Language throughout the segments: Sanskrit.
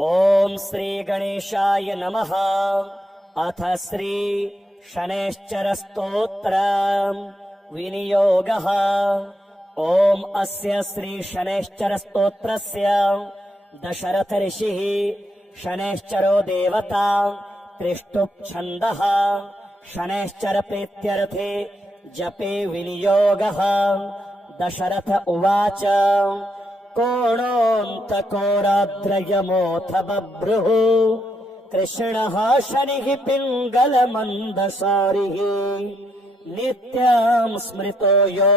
ओम श्री गणेशाय नमः। अथ श्री शनैश्चर स्तोत्र विनियोगः। ओम अस्य श्री शनैश्चर स्तोत्रस्य दशरथ ऋषिः शनैश्चरो देवता त्रिष्टुप् छन्दः शनैश्चर प्रीत्यर्थे जपे विनियोगः। दशरथ उवाच कोणोऽन्तकोराद्रयमोऽथ बभ्रुः कृष्णः शनिः पिङ्गलमन्दसारिः नित्यं स्मृतो यो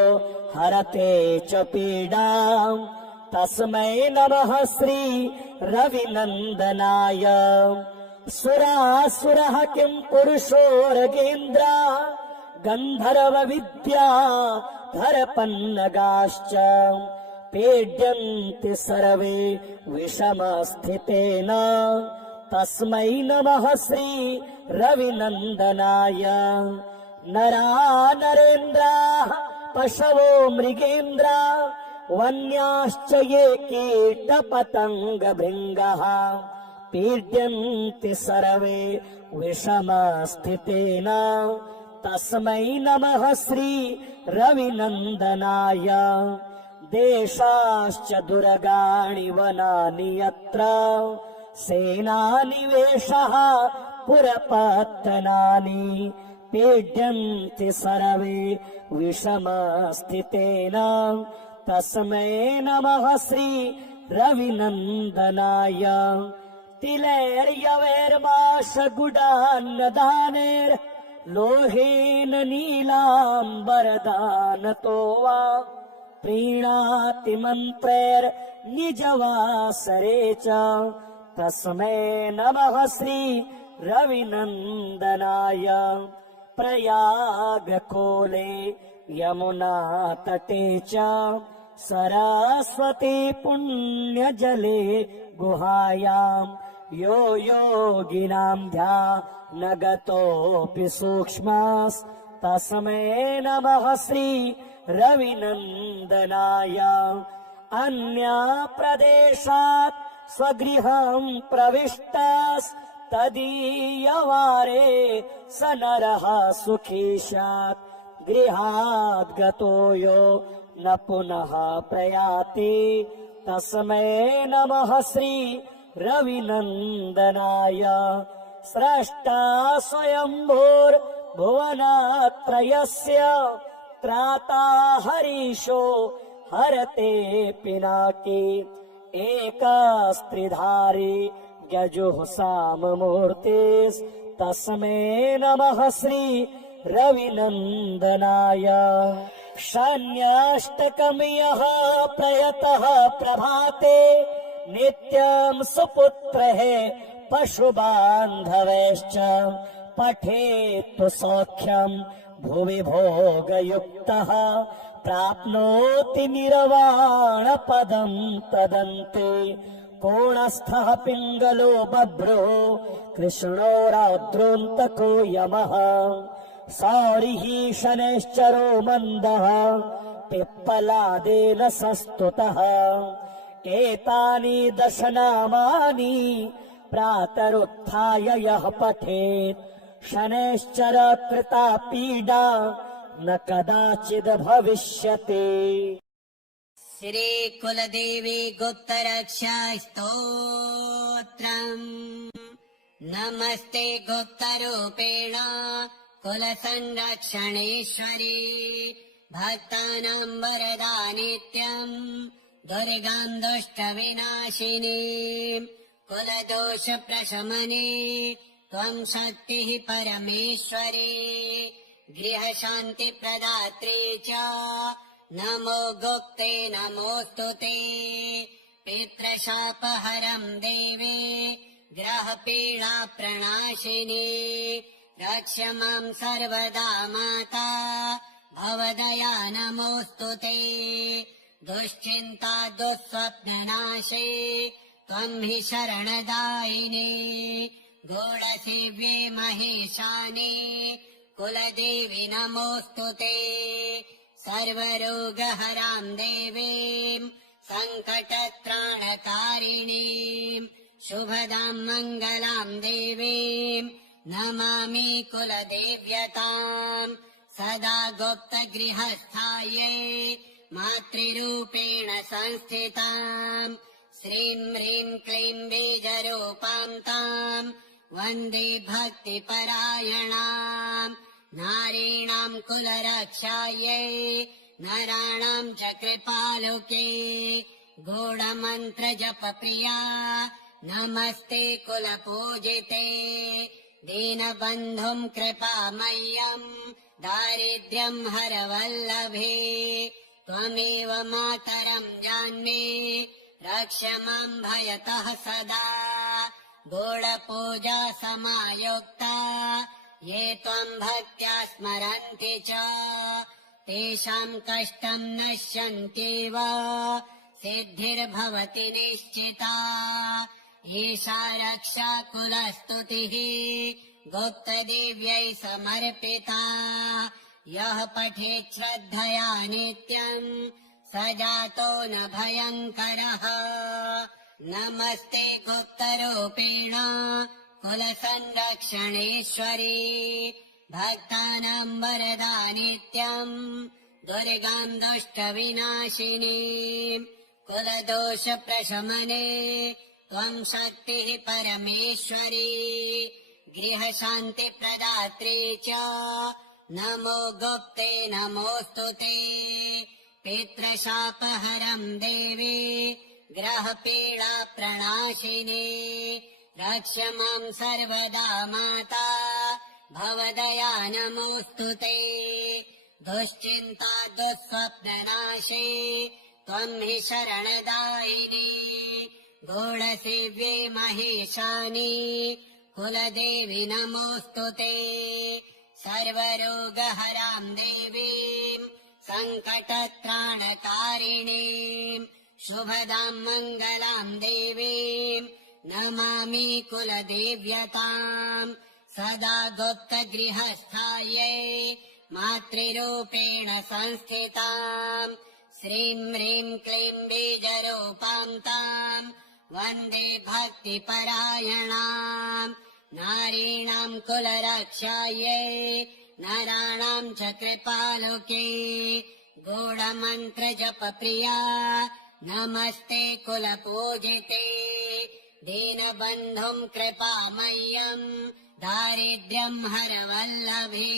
हरते च पीडाम् तस्मै नमः श्री रविनन्दनाय। सुरासुरः किं पुरुषोरगेन्द्र गन्धर्व विद्या धरपन्नगाश्च पीड्यन्ति सर्वे विषमस्थितेन तस्मै नमः श्री रविनन्दनाय। नरा नरेन्द्राः पशवो मृगेन्द्रा वन्याश्च ये कीटपतङ्गभृङ्गः पीड्यन्ति सर्वे विषमस्थितेन तस्मै नमः श्री रविनन्दनाय। देशाश्च दुर्गाणि वनानि यत्र सेनानिवेशः पुरपत्तनानि पीड्यन्ति सर्वे विषमस्थितेन तस्मै नमः श्री रविनन्दनाय। तिलैर्यवैर्माशगुडान्नदानैर्लोहेन नीलाम्बरदानतो वा प्रीणाति मन्त्रैर्निजवासरे च तस्मै नमः श्री रविनन्दनाय। प्रयागकोले यमुनातटे च सरस्वती पुण्यजले गुहायाम् यो योगिनां ध्यानगतोऽपि सूक्ष्मस्तस्मै नमः श्री रविनन्दनाय। अन्यप्रदेशात् स्वगृहं प्रविष्टस्तदीयवारे स नरः सुखी स्यात् गृहात् गतो यो न पुनः प्रयाति तस्मै नमः श्री रविनन्दनाय। स्रष्टा स्वयंभूर्भुवनत्रयस्य त्राता हरीशो हरते पिनाकी एकस्त्रिधारी गजुः साममूर्तिस्तस्मै नमः श्री रविनन्दनाय। शन्याष्टकं यः प्रयतः प्रभाते नित्यं सुपुत्रः पशुबान्धवैश्च पठेत्तु सौख्यम् भुवि भोगयुक्तः प्राप्नोति निर्वाणपदं तदन्ते। कोणस्थः पिङ्गलो बभ्रो कृष्णो रौद्रोऽन्तको यमः सौरिः शनैश्चरो मन्दः पिप्पलादेन संस्तुतः। एतानि दशनामानि प्रातरुत्थाय यः पठेत् शनैश्चर कृता पीडा न कदाचिद् भविष्यति। श्री कुलदेवी गुप्तरक्षा स्तोत्रम्। नमस्ते गुप्तरूपेण कुलसंरक्षणेश्वरी भक्तानां वरदा नित्यम् दुर्गां दुष्टविनाशिनी कुलदोष प्रशमने त्वं शक्तिः परमेश्वरी गृहशान्ति प्रदात्री च नमो गुप्ते नमोऽस्तुते। पितृशापहरं देवे ग्रहपीडा प्रणाशिनी रक्ष मां सर्वदा माता भवदया नमोऽस्तुते। दुश्चिन्ता दुःस्वप्ननाशे त्वं हि शरणदायिनी गूढसेव्ये महेशानि कुलदेवी नमोऽस्तुते। सर्वरोगहरां देवीं सङ्कटत्राणकारिणीं शुभदां मङ्गलां देवीं नमामि कुलदेव्यताम् सदा गुप्तगृहस्थायै मातृरूपेण संस्थिताम् श्रीं ह्रीं क्लीं बीजरूपां ताम् वन्दे भक्तिपरायणाम् नारीणां कुलरक्षायै नराणां च कृपालुके गूढमन्त्रजपप्रिया नमस्ते कुलपूजिते दीनबन्धुं कृपामय्यम् दारिद्र्यं हरवल्लभे त्वमेव मातरं जान्मे रक्ष मां भयतः सदा गूढपूजा समायुक्ता ये त्वं भक्त्या स्मरन्ति च तेषां कष्टं नश्यन्त्येव सिद्धिर्भवति निश्चिता एषा रक्षा कुलस्तुतिः गुप्तदेव्यै समर्पिता यः पठेत् श्रद्धया नित्यम् स जातो न भयङ्करः नमस्ते गुप्तरूपेण कुलसंरक्षणेश्वरी भक्तानां वरदा नित्यम् दुर्गां दुष्टविनाशिनी कुलदोषप्रशमने त्वं शक्तिः परमेश्वरी गृहशान्तिप्रदात्री च नमो गुप्ते नमोऽस्तु ते पितृशापहरं देवी ग्रहपीडा प्रणाशिनी रक्ष मां सर्वदा माता भवदया नमोऽस्तु ते दुश्चिन्ता दुःस्वप्ननाशे त्वं हि शरणदायिनी गूढसेव्ये महेशानि कुलदेवी नमोऽस्तु ते सर्वरोगहरां देवीं सङ्कटत्राणकारिणीं शुभदां मङ्गलां देवीं नमामि कुलदेव्यताम् सदा गुप्तगृहस्थायै मातृरूपेण संस्थिताम् श्रीं ह्रीं क्लीं बीजरूपां ताम् वन्दे भक्तिपरायणाम् नारीणां कुलरक्षायै नराणां च कृपालुके गूढमन्त्रजपप्रिया नमस्ते कुलपूजिते दीनबन्धुं कृपामय्यम् दारिद्र्यं हरवल्लभे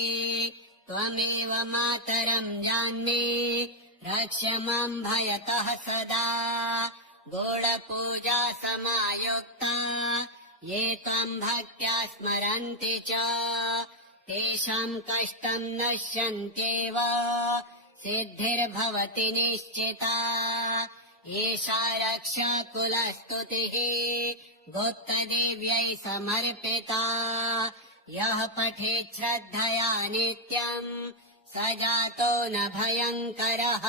त्वमेव मातरं जान्मे रक्ष मां भयतः सदा गूढपूजा समायुक्ता ये त्वं भक्त्या स्मरन्ति च तेषां कष्टं नश्यन्त्येव सिद्धिर्भवति निश्चिता एषा रक्षा कुलस्तुतिः गुप्तदेव्यै समर्पिता यः पठेत् श्रद्धया नित्यम् स जातो न भयङ्करः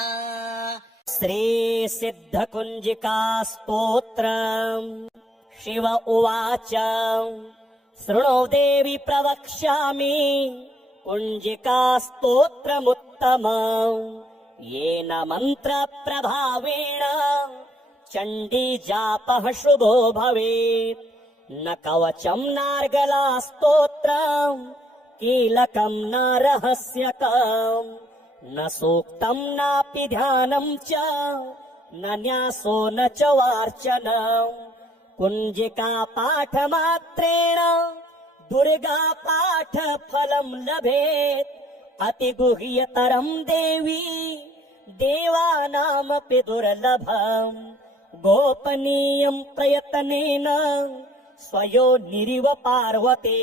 श्रीसिद्धकुञ्जिका स्तोत्रम् शिव उवाच शृणु देवि प्रवक्ष्यामि कुञ्जिका स्तोत्रमुत्तमम् येन मन्त्रप्रभावेण चण्डीजापः शुभो भवेत् न कवचम् नार्गला स्तोत्रम् कीलकम् न रहस्यकम् न सूक्तम् नापि ध्यानम् च न न्यासो न च वार्चनम् कुञ्जिका पाठमात्रेण दुर्गा पाठफलम् लभेत् अतिगुह्यतरम् देवी देवानामपि दुर्लभम् गोपनीयम् प्रयत्नेन स्वयोनिरिव पार्वते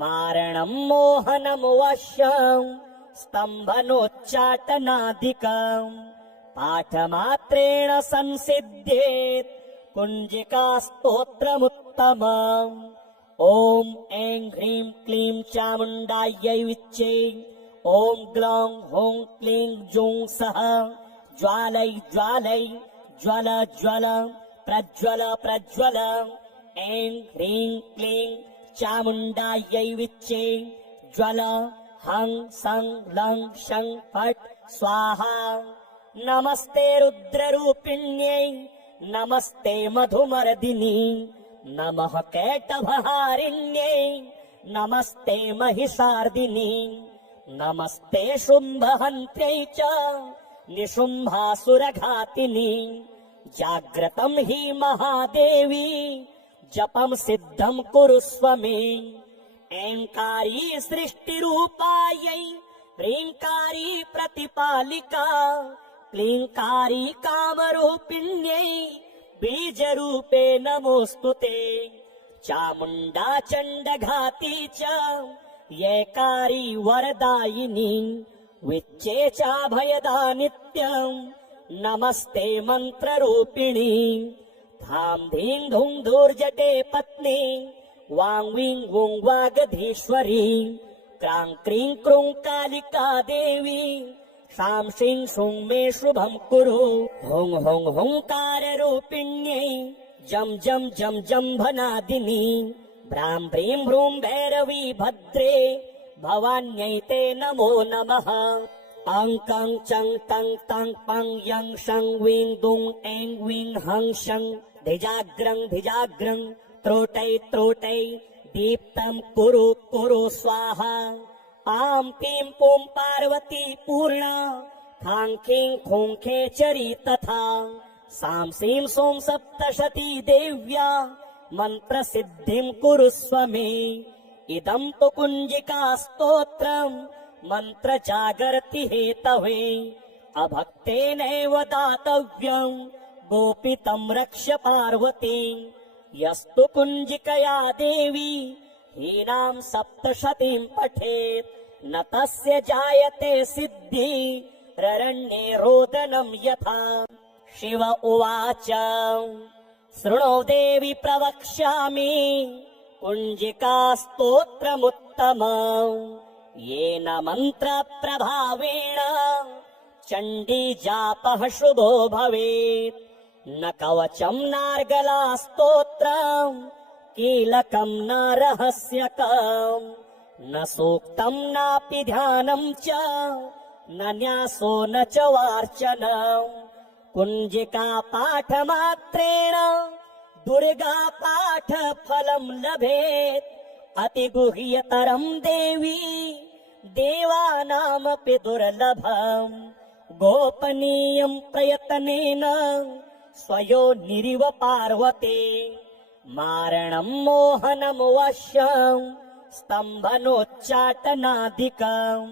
मारणम् मोहनम् वश्यम् स्तम्भनोच्चाटनादिकम् पाठमात्रेण संसिद्ध्येत् कुञ्जिका स्तोत्रमुत्तमम् ॐ ऐं ह्रीं क्लीं चामुण्डायै विच्चे ॐ ग्लौं हौं क्लीं जूं सः ज्वालै ज्वालै ज्वल ज्वल प्रज्वल प्रज्वल ऐं ह्रीं क्लीं चामुण्डायै विच्चे ज्वल हं सं लं शं फट् स्वाहा नमस्ते रुद्ररूपिण्यै नमस्ते मधुमर्दिनी नमः कैटभहारिण्यै नमस्ते महिषार्दिनी नमस्ते शुम्भहन्त्यै च निशुम्भासुरघातिनी जाग्रतं हि महादेवी जपं सिद्धं कुरुस्व मे ऐङ्कारी सृष्टिरूपायै ह्रीङ्कारी प्रतिपालिका क्लीङ्कारी कामरूपिण्यै बीजरूपे नमोऽस्तुते चामुण्डा चण्डघाती च येकारी वरदायिनी विच्चेचाभयदा नित्यम् नमस्ते मन्त्ररूपिणी धाम धीं धूं धूर्जटे पत्नी वां वीं वुं वागधीश्वरी क्रां क्रीं क्रूं कालिका देवी शां शीं शूं मे शुभं कुरु हुं हुं हुंकाररूपिण्यै जं जं जं जम्भनादिनी भ्रां भ्रीं भ्रूं भैरवी भद्रे भवान्यै ते नमो नमः अं कं चं तं तं पं यं शं वीं दुं ऐं वीं हं शं धिजाग्रं धिजाग्रं त्रोटै त्रोटै दीप्तं कुरु कुरु स्वाहा आं पीं पुं पार्वती पूर्णा खां खीं खूं खेचरी तथा सां सीं सों सप्तशती देव्या मन्त्रसिद्धिं कुरुस्व मे इदं तु कुञ्जिका स्तोत्रम् मन्त्रजागर्ति हेतवे अभक्तेनैव दातव्यम् गोपितं रक्ष पार्वती यस्तु कुञ्जिकया देवी हीनां सप्तशतीं पठेत् न तस्य जायते सिद्धि ररण्ये रोदनं यथा शिव उवाच शृणो देवी प्रवक्ष्यामि कुञ्जिका स्तोत्रमुत्तमम् येन मन्त्रप्रभावेण चण्डीजापः शुभो भवेत् न कवचं नार्गला स्तोत्रम् कीलकं न रहस्यकम् न सूक्तं नापि ध्यानं च न न्यासो न च वार्चनम् कुञ्जिका पाठमात्रेण दुर्गा पाठफलं लभेत् अतिगुह्यतरं देवी देवानामपि दुर्लभम् गोपनीयं प्रयत्नेन स्वयोनिरिव पार्वते मारणं मोहनं वश्यं स्तम्भनोच्चाटनादिकम्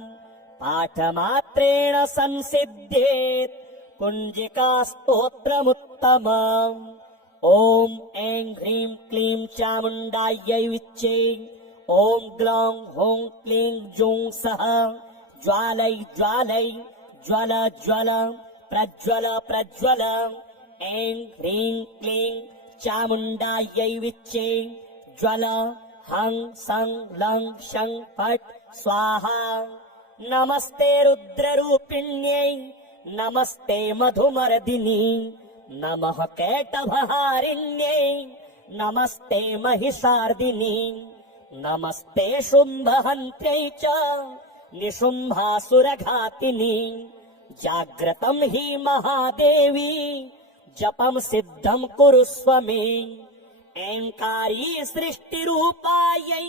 पाठमात्रेण संसिद्धेत् कुञ्जिका स्तोत्रमुत्तमम् ॐ ऐं ह्रीं क्लीं चामुण्डायै विच्चे ॐ ग्लौं हौं क्लीं जूं सः ज्वालै ज्वालै ज्वल ज्वल प्रज्वल प्रज्वल ऐं ह्रीं क्लीं चामुण्डायै विच्चे ज्वल हं सं लं शं फट् स्वाहा नमस्ते रुद्ररूपिण्यै नमस्ते मधुमर्दिनी नमः कैटभहारिण्यै नमस्ते महिषार्दिनी नमस्ते शुम्भहन्त्यै च निशुम्भासुरघातिनी जाग्रतं हि महादेवी जपं सिद्धं कुरुस्व मे ऐङ्कारी सृष्टिरूपायै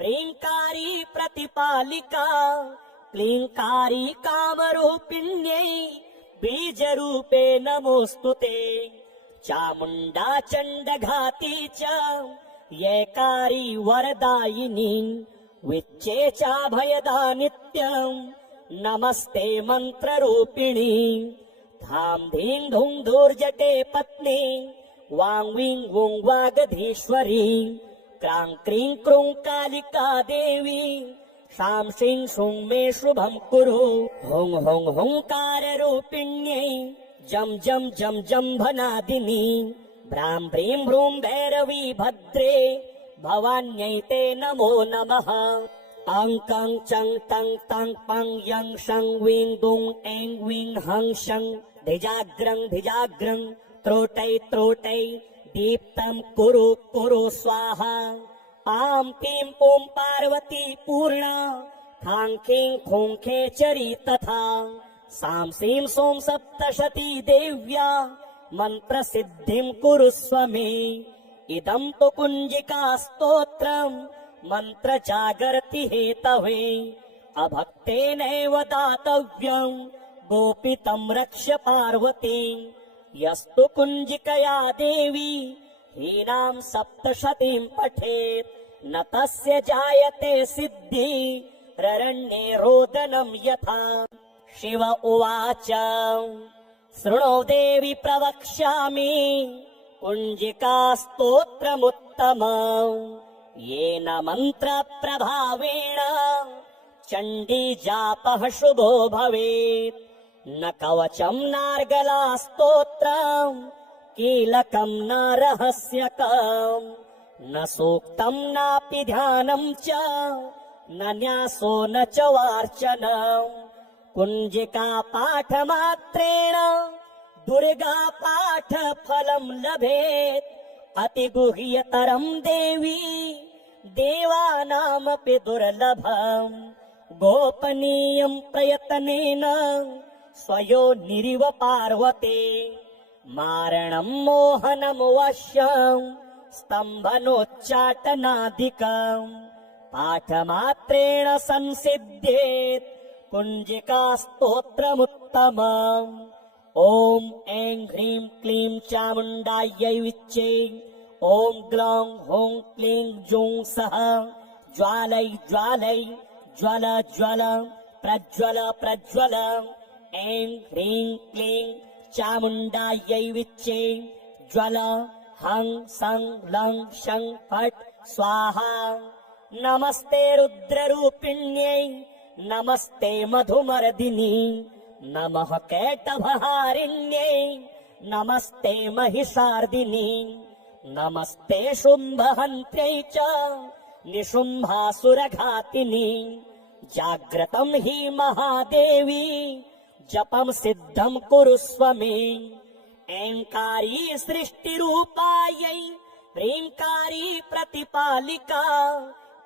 ह्रीङ्कारी प्रतिपालिका क्लीङ्कारी कामरूपिण्यै बीजरूपे नमोऽस्तुते चामुण्डा चण्डघाती च येकारी वरदायिनी विच्चेचाभयदा नित्यम् नमस्ते मन्त्ररूपिणी धाम धीं धूं धूर्जटे पत्नी वां वीं वुं वागधीश्वरी क्रां क्रीं क्रूं कालिका देवी शां शीं शूं मे शुभं कुरु हुं हुं हुंकाररूपिण्यै जं जं जं जम्भनादिनी भ्रां भ्रीं भ्रूं भैरवी भद्रे भवान्यै ते नमो नमः अं कं चं तं तं पं यं शं वीं दुं ऐं वीं हं शं धिजाग्रं धिजाग्रं त्रोटै त्रोटै दीप्तं कुरु कुरु स्वाहा आं पीं पुं पार्वती पूर्णा खां खीं खूं खेचरी तथा सां सीं सों सप्तशती देव्या मन्त्रसिद्धिं कुरुस्व मे इदं तु कुञ्जिका स्तोत्रम् मन्त्र जागर्ति हेतवे अभक्तेनैव दातव्यम् गोपितं रक्ष्य पार्वती यस्तु कुञ्जिकया देवी हीनां सप्तशतीं पठेत् न तस्य जायते सिद्धि ररण्ये रोदनं यथा शिव उवाच शृणु देवि प्रवक्ष्यामि कुञ्जिका स्तोत्रमुत्तमम् येन मन्त्रप्रभावेण चण्डी जापः शुभो भवेत् न कवचम् नार्गला स्तोत्रम् कीलकम् न रहस्यकम् न सूक्तम् नापि ध्यानम् च न न्यासो न च वार्चनम् कुञ्जिका पाठमात्रेण दुर्गा पाठफलम् लभेत् अतिगुह्यतरम् देवी देवानामपि दुर्लभम् गोपनीयम् प्रयत्नेन स्वयोनिरिव पार्वते मारणम् मोहनम् वश्यम् स्तम्भनोच्चाटनादिकम् पाठमात्रेण संसिद्ध्येत् कुञ्जिका स्तोत्रमुत्तमम् ॐ ऐं ह्रीं क्लीं चामुण्डायै विच्चे ॐ ग्लौं हौं क्लीं जूं सः ज्वालै ज्वालै ज्वल ज्वल प्रज्वल प्रज्वल ऐं ह्रीं क्लीं चामुण्डायै विच्चे ज्वल हं सं लं शं फट् स्वाहा नमस्ते रुद्ररूपिण्यै नमस्ते मधुमर्दिनी नमः कैटभहारिण्यै नमस्ते महिषार्दिनी नमस्ते शुम्भहन्त्यै च निशुम्भासुरघातिनी जाग्रतं हि महादेवी जपं सिद्धं कुरुस्व मे ऐङ्कारी सृष्टिरूपायै ह्रीङ्कारी प्रतिपालिका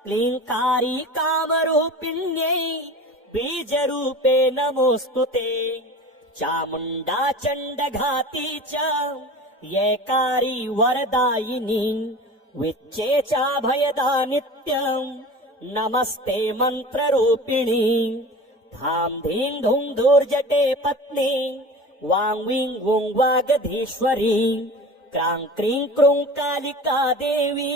क्लीङ्कारी कामरूपिण्यै बीजरूपे नमोऽस्तु ते चामुण्डा चण्डघाती च येकारी वरदायिनी विच्चे चाभयदा नित्यम् नमस्ते मन्त्ररूपिणी धां धीं धूं धूर्जटे पत्नी वां वीं वुं वागधीश्वरी क्रां क्रीं क्रूं कालिका देवी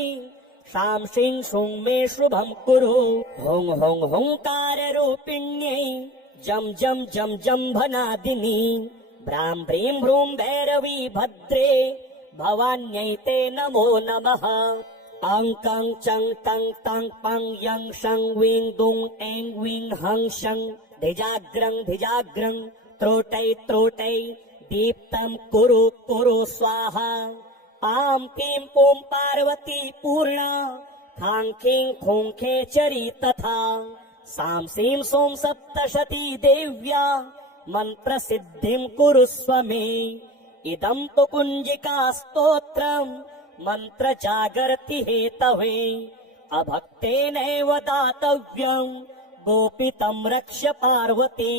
शां श्रीं श्रूं मे शुभं कुरु हुं हुं हुंकाररूपिण्यै जं जं जं जम्भनादिनी भ्रां भ्रीं भ्रूं भैरवी भद्रे भवान्यै ते नमो नमः अं कं चं तं तं पं यं शं वीं दुं ऐं वीं हं शं धिजाग्रं धिजाग्रं त्रोटै त्रोटै दीप्तं कुरु कुरु स्वाहा पां पीं पूं पार्वती पूर्णा खां खीं खूं खेचरी तथा सां सीं सों सप्तशती देव्या मन्त्रसिद्धिं कुरुस्व मे इदं तु कुञ्जिका स्तोत्रम् मन्त्र जागर्ति हेतवे अभक्तेनैव दातव्यम् गोपितं रक्ष्य पार्वती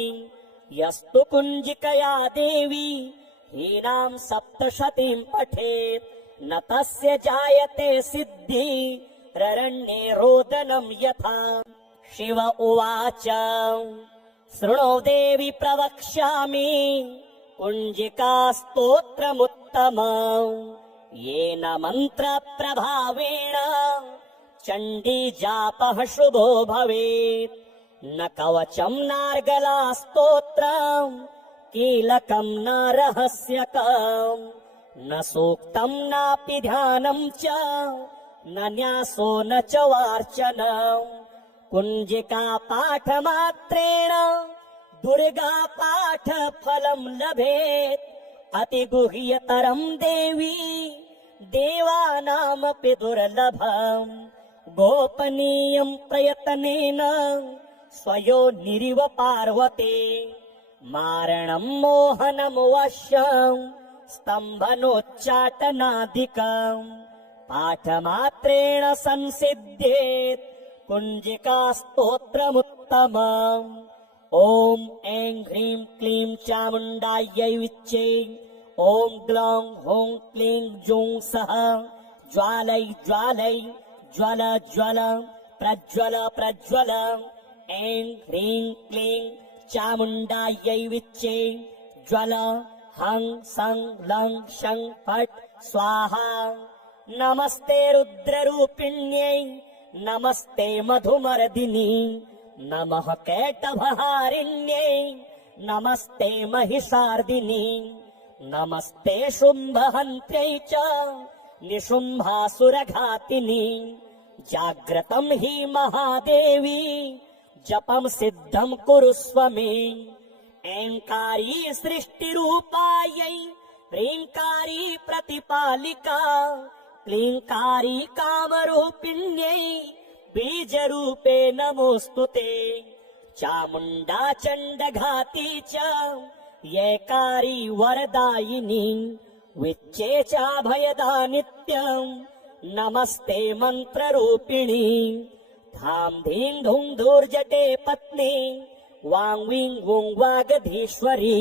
यस्तु कुञ्जिकया देवी हीनां सप्तशतीं पठेत् न तस्य जायते सिद्धि ररण्ये रोदनं यथा शिव उवाच शृणु देवि प्रवक्ष्यामि कुञ्जिका स्तोत्रमुत्तमम् येन मन्त्रप्रभावेण चण्डी जापः शुभो भवेत् न कवचम् नार्गला स्तोत्रम् कीलकम् न रहस्यकम् न सूक्तम् नापि ध्यानम् च न न्यासो न च वार्चनम् कुञ्जिका पाठमात्रेण दुर्गा पाठफलम् लभेत् अतिगुह्यतरम् देवी देवानामपि दुर्लभम् गोपनीयम् प्रयत्नेन स्वयोनिरिव पार्वते मारणम् मोहनम् वश्यम् स्तम्भनोच्चाटनादिकम् पाठमात्रेण संसिद्ध्येत् कुञ्जिका स्तोत्रमुत्तमम् ॐ ऐं ह्रीं क्लीं चामुण्डायै विच्चे ॐ ग्लौं हौं क्लीं जूं सः ज्वालै ज्वालै ज्वल ज्वल प्रज्वल प्रज्वल ऐं ह्रीं क्लीं चामुण्डायै विच्चे ज्वल हं सं लं शं फट् स्वाहा नमस्ते रुद्ररूपिण्यै नमस्ते मधुमर्दिनी नमः कैटभहारिण्यै नमस्ते महिषार्दिनी नमस्ते शुम्भहन्त्यै च निशुम्भासुरघातिनी जाग्रतं हि महादेवी जपं सिद्धं कुरुस्व मे ऐङ्कारी सृष्टिरूपायै ह्रीङ्कारी प्रतिपालिका क्लीङ्कारी कामरूपिण्यै बीजरूपे नमोऽस्तु ते चामुण्डा चण्डघाती च येकारी वरदायिनी विच्चे चाभयदा नित्यम् नमस्ते मन्त्ररूपिणी धाम धीं धूं धूर्जटे पत्नी वां वीं वुं वागधीश्वरी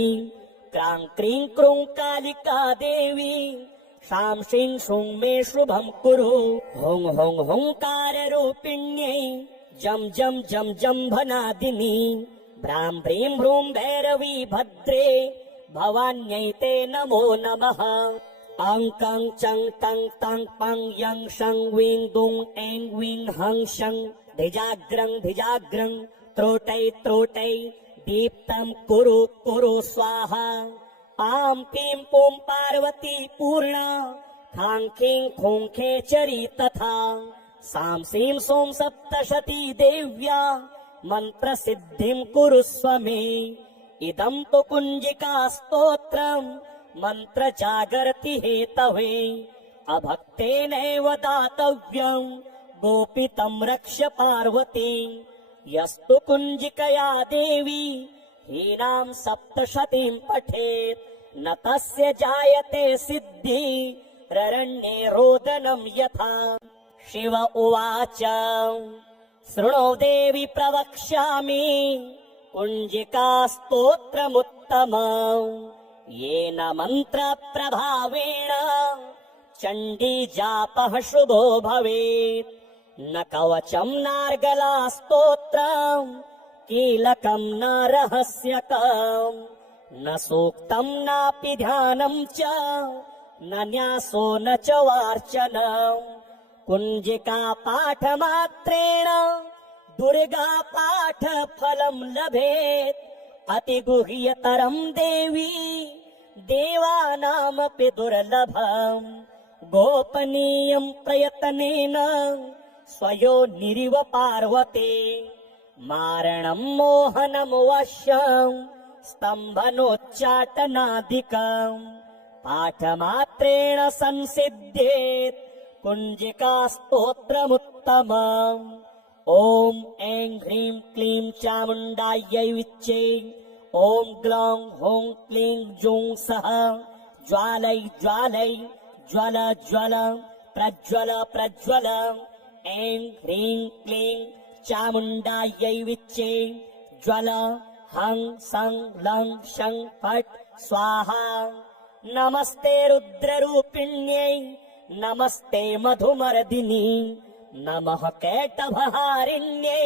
क्रां क्रीं क्रूं कालिका देवी शां शीं शूं मे शुभं कुरु हुं हुं हुंकाररूपिण्यै जं जं जं जम्भनादिनी भ्रां भ्रीं भ्रूं भैरवी भद्रे भवान्यै ते नमो नमः अं कं चं तं तं पं यं शं वीं दुं ऐं वीं हं शं धिजाग्रं धिजाग्रं त्रोटै त्रोटै दीप्तं कुरु कुरु स्वाहा पां पीं पुं पार्वती पूर्णा खां खीं खूं खेचरी तथा सां सीं सों सप्तशती देव्या मन्त्रसिद्धिं कुरुस्व मे इदं तु कुञ्जिका स्तोत्रम् मन्त्र जागर्ति हेतवे अभक्तेनैव दातव्यम् गोपितं रक्ष पार्वती यस्तु कुञ्जिकया देवी हीनां सप्तशतीं पठेत् न तस्य जायते सिद्धि ररण्ये रोदनं यथा शिव उवाच शृणो देवी प्रवक्ष्यामि कुञ्जिका स्तोत्रमुत्तमम् येन मन्त्रप्रभावेण चण्डी जापः शुभो भवेत् न कवचं नार्गला स्तोत्रम् कीलकं न रहस्यकम् न सूक्तं नापि ध्यानं च न न्यासो न च वार्चनम् कुञ्जिका पाठमात्रेण दुर्गा पाठ फलं लभेत् अतिगुह्यतरं देवी देवानामपि दुर्लभम् गोपनीयं प्रयत्नेन स्वयोनिरिव पार्वते मारणं मोहनं वश्यं स्तम्भनोच्चाटनादिकम् पाठमात्रेण संसिद्ध्येत् कुञ्जिका स्तोत्रमुत्तमम् ॐ ऐं ह्रीं क्लीं चामुण्डायै विच्चे ॐ ग्लौं हौं क्लीं जूं सः ज्वालै ज्वालै ज्वल ज्वल प्रज्वल प्रज्वल ऐं ह्रीं क्लीं चामुण्डायै विच्चे ज्वल हं सं लं शं फट् स्वाहा नमस्ते रुद्ररूपिण्यै नमस्ते मधुमर्दिनी नमः कैटभहारिण्यै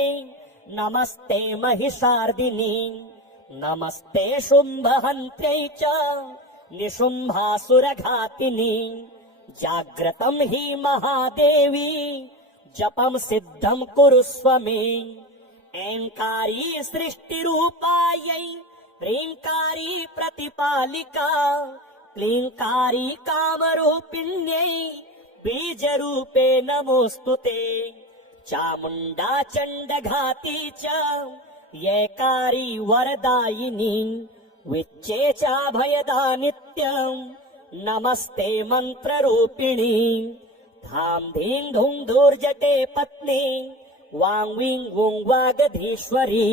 नमस्ते महिषार्दिनी नमस्ते शुम्भहन्त्यै च निशुम्भासुरघातिनी जाग्रतं हि महादेवी जपं सिद्धं कुरुस्व मे ऐङ्कारी सृष्टिरूपायै ह्रीङ्कारी प्रतिपालिका क्लीङ्कारी कामरूपिण्यै बीजरूपे नमोऽस्तु ते चामुण्डा चण्डघाती च येकारी वरदायिनी विच्चे चाभयदा नित्यम् नमस्ते मन्त्ररूपिणी धाम धीं धूं धूर्जटे पत्नी वां वीं वुं वागधीश्वरी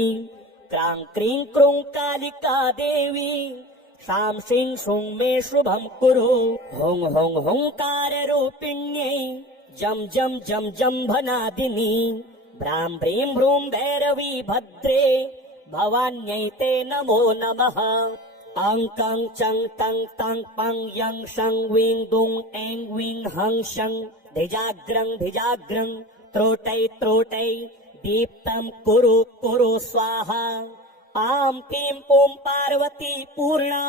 क्रां क्रीं क्रूं कालिका देवी शां शीं शूं मे शुभं कुरु हुं हुं हुंकाररूपिण्यै जं जं जं जम्भनादिनी भ्रां भ्रीं भ्रूं भैरवी भद्रे भवान्यै ते नमो नमः अं कं चं तं तं पं यं शं वीं दुं ऐं वीं हं शं धिजाग्रं धिजाग्रं त्रोटै त्रोटै दीप्तं कुरु कुरु स्वाहा आं पीं पूं पार्वती पूर्णा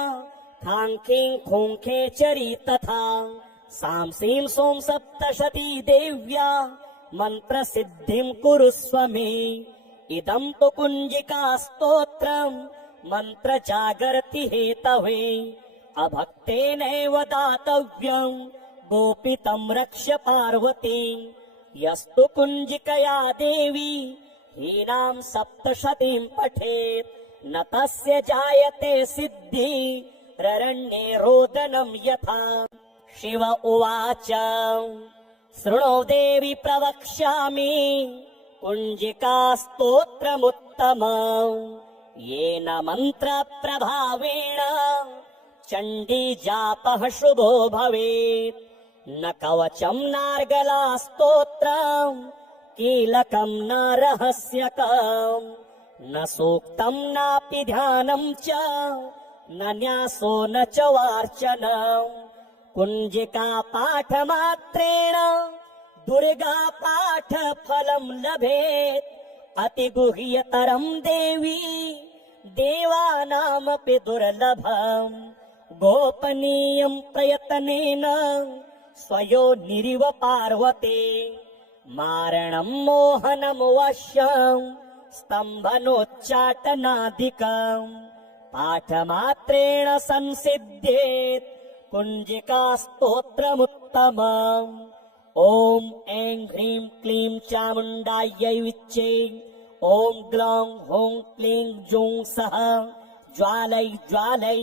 खां खीं खूं खेचरी तथा सां सीं सों सप्तशती देव्या मन्त्रसिद्धिं कुरुस्व मे इदं तु कुञ्जिका स्तोत्रम् मन्त्रजागर्ति हेतवे अभक्तेनैव दातव्यम् गोपितं रक्ष्य पार्वती यस्तु कुञ्जिकया देवी हीनां सप्तशतीं पठेत् न तस्य जायते सिद्धि ररण्ये रोदनं यथा शिव उवाच शृणु देवि प्रवक्ष्यामि कुञ्जिका स्तोत्रमुत्तमम् येन मन्त्रप्रभावेण चण्डी जापः शुभो भवेत् न कवचम् नार्गला स्तोत्रम् कीलकम् न रहस्यकम् न सूक्तम् नापि ध्यानम् च न न्यासो न च वार्चनम् कुञ्जिका पाठमात्रेण दुर्गा पाठफलम् लभेत् अतिगुह्यतरम् देवी देवानामपि दुर्लभम् गोपनीयम् प्रयत्नेन स्वयोनिरिव पार्वते मारणम् मोहनम् वश्यम् स्तम्भनोच्चाटनादिकम् पाठमात्रेण संसिद्ध्येत् कुञ्जिका स्तोत्रमुत्तमम् ॐ ऐं ह्रीं क्लीं चामुण्डायै विच्चे ॐ ग्लौं हौं क्लीं जूं सः ज्वालै ज्वालै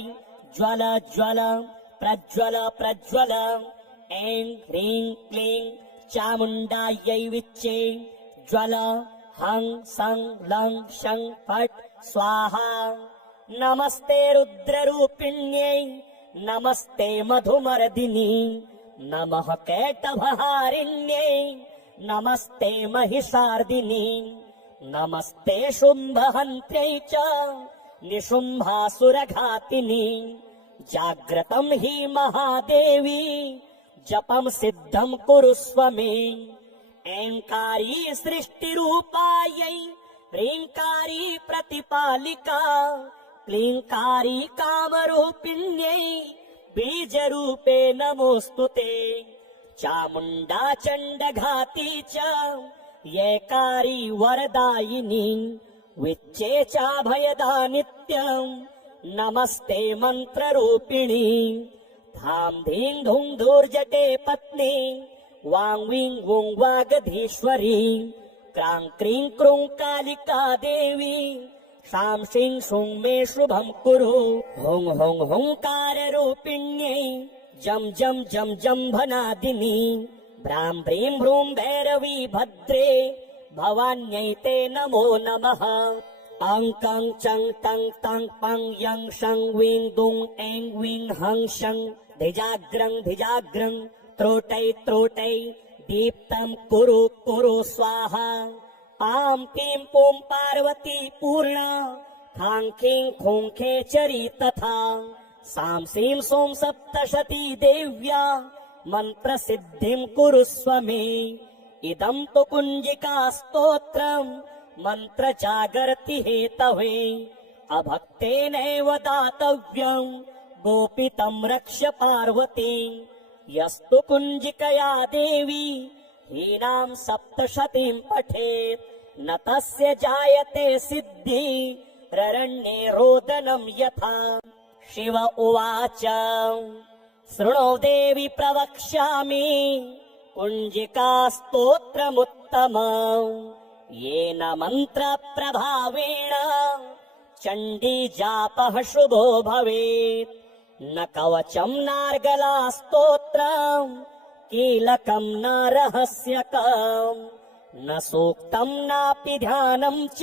ज्वल ज्वल प्रज्वल प्रज्वल ऐं ह्रीं क्लीं चामुण्डायै विच्चे ज्वल हं सं लं शं फट् स्वाहा नमस्ते रुद्ररूपिण्यै नमस्ते मधुमर्दिनी नमः कैटभहारिण्यै नमस्ते महिषार्दिनी नमस्ते शुम्भहन्त्यै च निशुम्भासुरघातिनी जाग्रतं हि महादेवी जपं सिद्धं कुरुस्व मे ऐङ्कारी सृष्टिरूपायै ह्रीङ्कारी प्रतिपालिका क्लीङ्कारी कामरूपिण्यै बीजरूपे नमोऽस्तु ते चामुण्डा चण्डघाती च येकारी वरदायिनी विच्चे चाभयदा नित्यम् नमस्ते मन्त्ररूपिणी धां धीं धूं धूर्जटे पत्नी वां वीं वुं वागधीश्वरी क्रां क्रीं क्रूं कालिका देवी शां शीं शूं मे शुभं कुरु हुं हुं हुंकाररूपिण्यै जं जं जं जम्भनादिनी भ्रां भ्रीं भ्रूं भैरवी भद्रे भवान्यै ते नमो नमः अं कं चं टं तं पं यं शं वीं दुं ऐं वीं हं शं धिजाग्रं धिजाग्रं त्रोटै त्रोटै दीप्तं कुरु कुरु स्वाहा आं पीं पूं पार्वती पूर्णा खां खीं खूं खेचरी तथा सां सीं सों सप्तशती देव्या मन्त्रसिद्धिं कुरुस्व मे इदं तु कुञ्जिका स्तोत्रम् मन्त्रजागर्ति हेतवे अभक्तेनैव दातव्यम् गोपितं रक्ष्य पार्वती यस्तु कुञ्जिकया देवी हीनां सप्तशतीं पठेत् न तस्य जायते सिद्धि ररण्ये रोदनं यथा शिव उवाच शृणु देवि प्रवक्ष्यामि कुञ्जिका स्तोत्रमुत्तमम् येन मन्त्रप्रभावेण चण्डी जापः शुभो भवेत् न कवचम् नार्गला स्तोत्रम् कीलकम् न रहस्यकम् न सूक्तम् नापि ध्यानम् च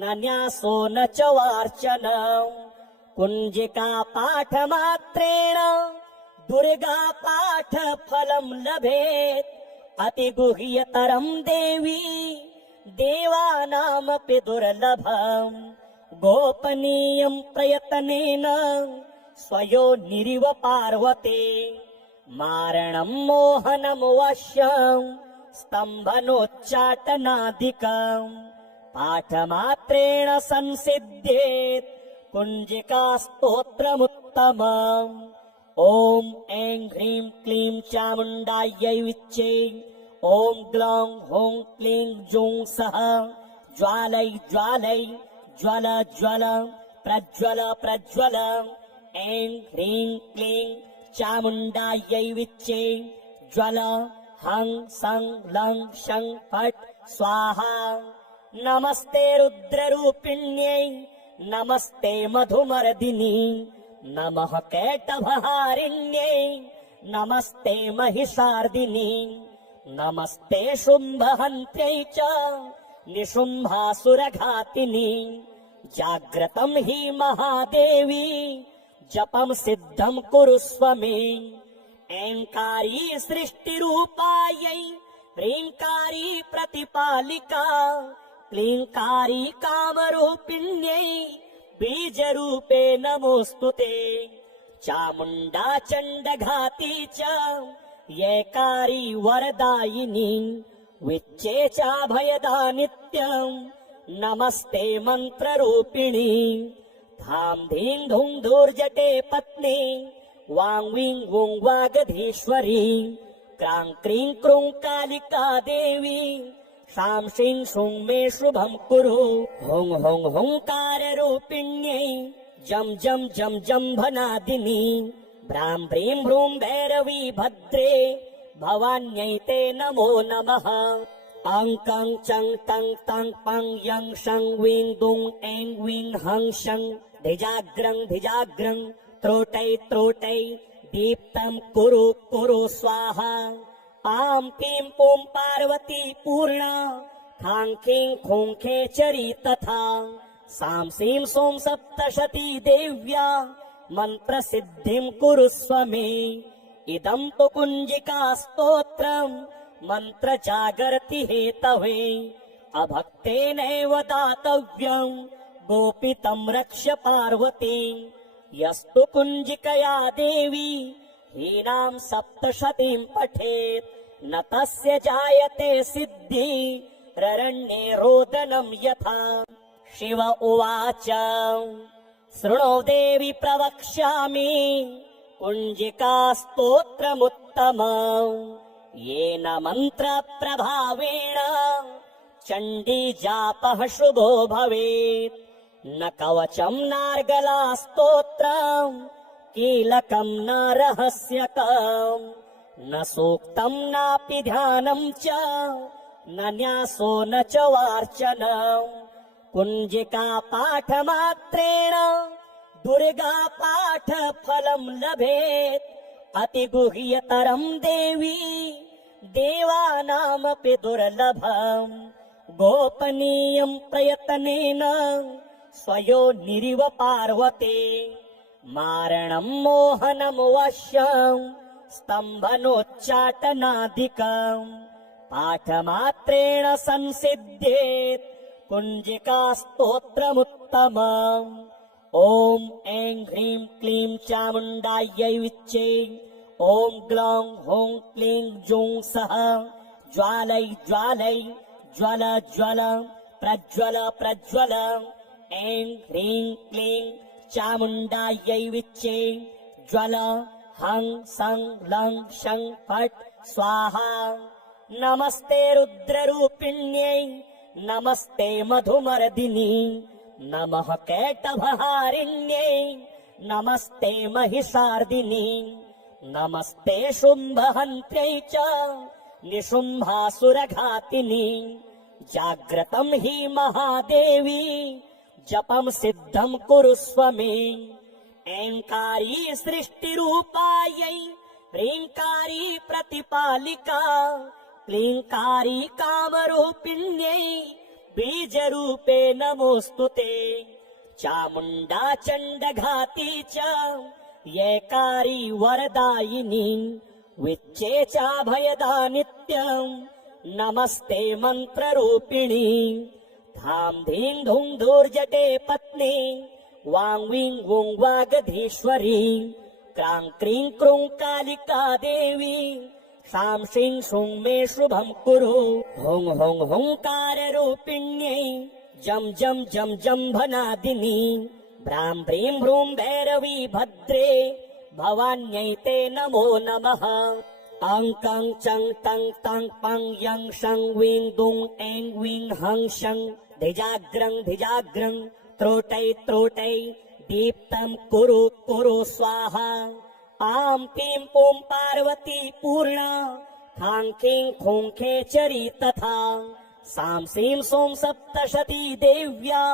न न्यासो न च वार्चनम् कुञ्जिका पाठमात्रेण दुर्गा पाठफलम् लभेत् अतिगुह्यतरम् देवी देवानामपि दुर्लभम् गोपनीयम् प्रयत्नेन स्वयोनिरिव पार्वते मारणं मोहनं वश्यं स्तम्भनोच्चाटनादिकं पाठमात्रेण संसिद्ध्येत् कुञ्जिका स्तोत्रमुत्तमम् ॐ ऐं ह्रीं क्लीं चामुण्डायै विच्चे ॐ ग्लौं हौं क्लीं जूं सः ज्वालै ज्वालै ज्वल ज्वल प्रज्वल प्रज्वल ऐं ह्रीं क्लीं चामुण्डायै विच्चे ज्वल हं सं लं शं फट् स्वाहा नमस्ते रुद्ररूपिण्यै नमस्ते मधुमर्दिनी नमः कैटभहारिण्यै नमस्ते महिषार्दिनी नमस्ते शुम्भहन्त्यै च निशुम्भासुरघातिनी जाग्रतं हि महादेवी जपं सिद्धं कुरुस्व मे ऐङ्कारी सृष्टिरूपायै ह्रीङ्कारी प्रतिपालिका क्लीङ्कारी कामरूपिण्यै बीजरूपे नमोऽस्तुते चामुण्डा चण्डघाती च येकारी वरदायिनी विच्चे चाभयदा नित्यम् नमस्ते मन्त्ररूपिणी धाम धीं धूं धूर्जटे पत्नी वां वीं वुं वागधीश्वरी क्रां क्रीं क्रूं कालिका देवी शां शीं शूं मे शुभं कुरु हुं हुं हुंकाररूपिण्यै जं जं जं जम्भनादिनी भ्रां भ्रीं भ्रूं भैरवी भद्रे भवान्यै ते नमो नमः अं कं चं तं तं पं यं शं वीं दुं ऐं वीं हं शं धिजाग्रं धिजाग्रं त्रोटै त्रोटै दीप्तं कुरु कुरु स्वाहा आं क्लीं पूं पार्वती पूर्णा खां खीं खूं खेचरी तथा सां सीं सों सप्तशती देव्या मन्त्रसिद्धिं कुरुस्व मे इदं तु कुञ्जिका स्तोत्रम् मन्त्रजागर्ति हेतवे अभक्तेनैव दातव्यम् गोपितं रक्ष पार्वती यस्तु कुञ्जिकया देवी हीनां सप्तशतीं पठेत् न तस्य जायते सिद्धि ररण्ये रोदनं यथा शिव उवाच शृणो देवि प्रवक्ष्यामि कुञ्जिका स्तोत्रमुत्तमम् येन मन्त्रप्रभावेण चण्डी जापः शुभो भवेत् न कवचं नार्गला स्तोत्रम् कीलकं न रहस्यकम् न सूक्तं नापि ध्यानं च न न्यासो न च वार्चनम् कुञ्जिका पाठमात्रेण दुर्गा पाठफलं लभेत् अतिगुह्यतरं देवी देवानामपि दुर्लभम् गोपनीयं प्रयत्नेन स्वयोनिरिव पार्वते मारणं मोहनं वश्यं स्तम्भनोच्चाटनादिकम् पाठमात्रेण संसिद्ध्येत् कुञ्जिका स्तोत्रमुत्तमम् ॐ ऐं ह्रीं क्लीं चामुण्डायै विच्चे ॐ ग्लौं हौं क्लीं जूं सः ज्वालै ज्वालै ज्वल ज्वल प्रज्वल प्रज्वल ऐं ह्रीं क्लीं चामुण्डायै विच्चे ज्वल हं सं लं शं फट् स्वाहा नमस्ते रुद्ररूपिण्यै नमस्ते मधुमर्दिनी नमः कैटभहारिण्यै नमस्ते महिषार्दिनी नमस्ते शुम्भहन्त्यै च निशुम्भासुरघातिनी जाग्रतं हि महादेवी जपं सिद्धं कुरुस्व मे ऐङ्कारी सृष्टिरूपायै ह्रीङ्कारी प्रतिपालिका क्लीङ्कारी कामरूपिण्यै बीजरूपे नमोऽस्तुते चामुण्डा चण्डघाती च येकारी वरदायिनी विच्चे चाभयदा नित्यम् नमस्ते मन्त्ररूपिणी धाम धीं धूं धूर्जटे पत्नी वां वीं वुं वागधीश्वरी क्रां क्रीं क्रूं कालिका देवी शां श्रीं श्रूं मे शुभं कुरु हुं हुं हुंकार रूपिण्यै जं जं जं जम्भनादिनी भ्रां भ्रीं भ्रूं भैरवी भद्रे भवान्यै ते नमो नमः अं कं चं तं तं पं यं शं वीं दुं ऐं वीं हं शं धिजाग्रं धिजाग्रं त्रोटै त्रोटै दीप्तं कुरु कुरु स्वाहा आं पीं पूं पार्वती पूर्णा खां खीं खूं खेचरी तथा सां सीं सों सप्तशती देव्या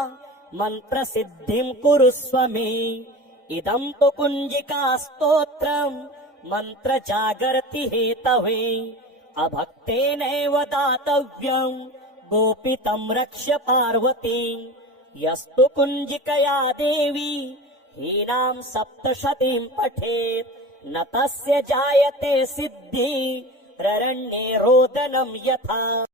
मन्त्रसिद्धिं कुरुस्व मे इदं तु कुञ्जिका स्तोत्रम् मन्त्र जागर्ति हेतवे अभक्तेनैव दातव्यम् गोपितं रक्ष्य पार्वती यस्तु कुञ्जिकया देवी हीनां सप्तशतीं पठेत् न तस्य जायते सिद्धि ररण्ये रोदनं यथा